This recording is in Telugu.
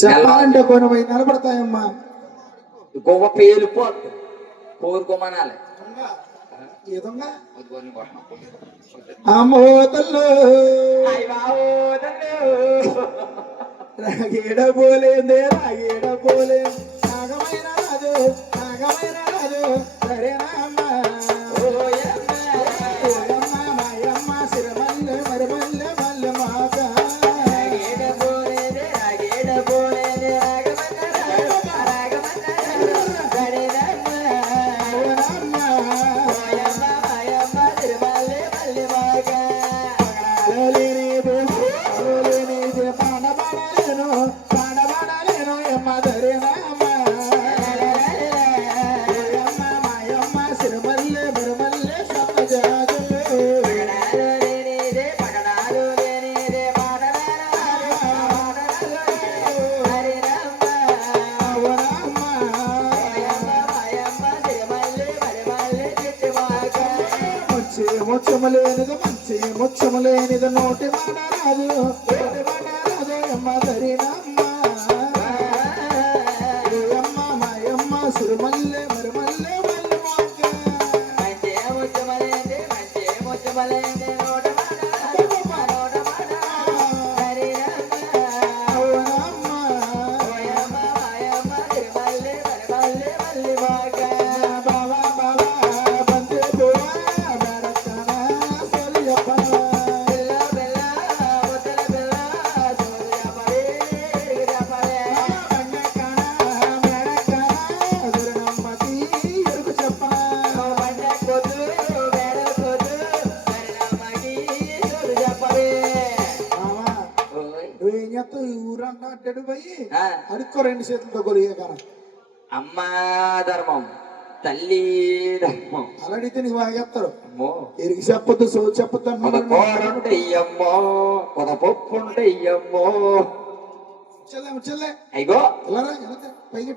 చెప్పాలంటే కొన్ని పోయి నిలబడతాయమ్మా. గొప్ప పేలిపో కోరుకోమనాలి. అమ్మో తల్లు రాగేడ పోలేదే రాగేడ పోలే నాగమైన రాదు నాగమైన రాదు సరేనా అమ్మా మాయమ్మ సిరమల్లె మరిమల్లె మల్లె మాక ముచ్చమలేనిది మంచి ముచ్చమలేనిది నోటి మాట రాదు నోటి మాట రాదు అమ్మ సరేనమ్మ అమ్మ మాయమ్మ సిరిమల్లె మరిమల్లె మల్లె మొక్క మంచి ముచ్చమలేనిది మంచి ముచ్చమలేనిది నోటి మాట రాదు నోటి మాట సరేనమ్మ అవునమ్మ ఓయమ్మ మాయమ్మ సిరిమల్లె మరిమల్లె మల్లె మొక్క బావా బావా బందే బోవా ఊరంతా అడ్డడు పోయి అడుక్కో రెండు చేతులతో కొలిగా అమ్మా ధర్మం తల్లి ధర్మం అలా అడిగితే నీకు బాగా చెప్తారు. ఎరిగి చెప్పొద్దు సో చెప్పొద్దు అమ్మో కొదపొప్పుంటయ్యమ్మో చెల్లె చెల్లె అయ్యో పైకి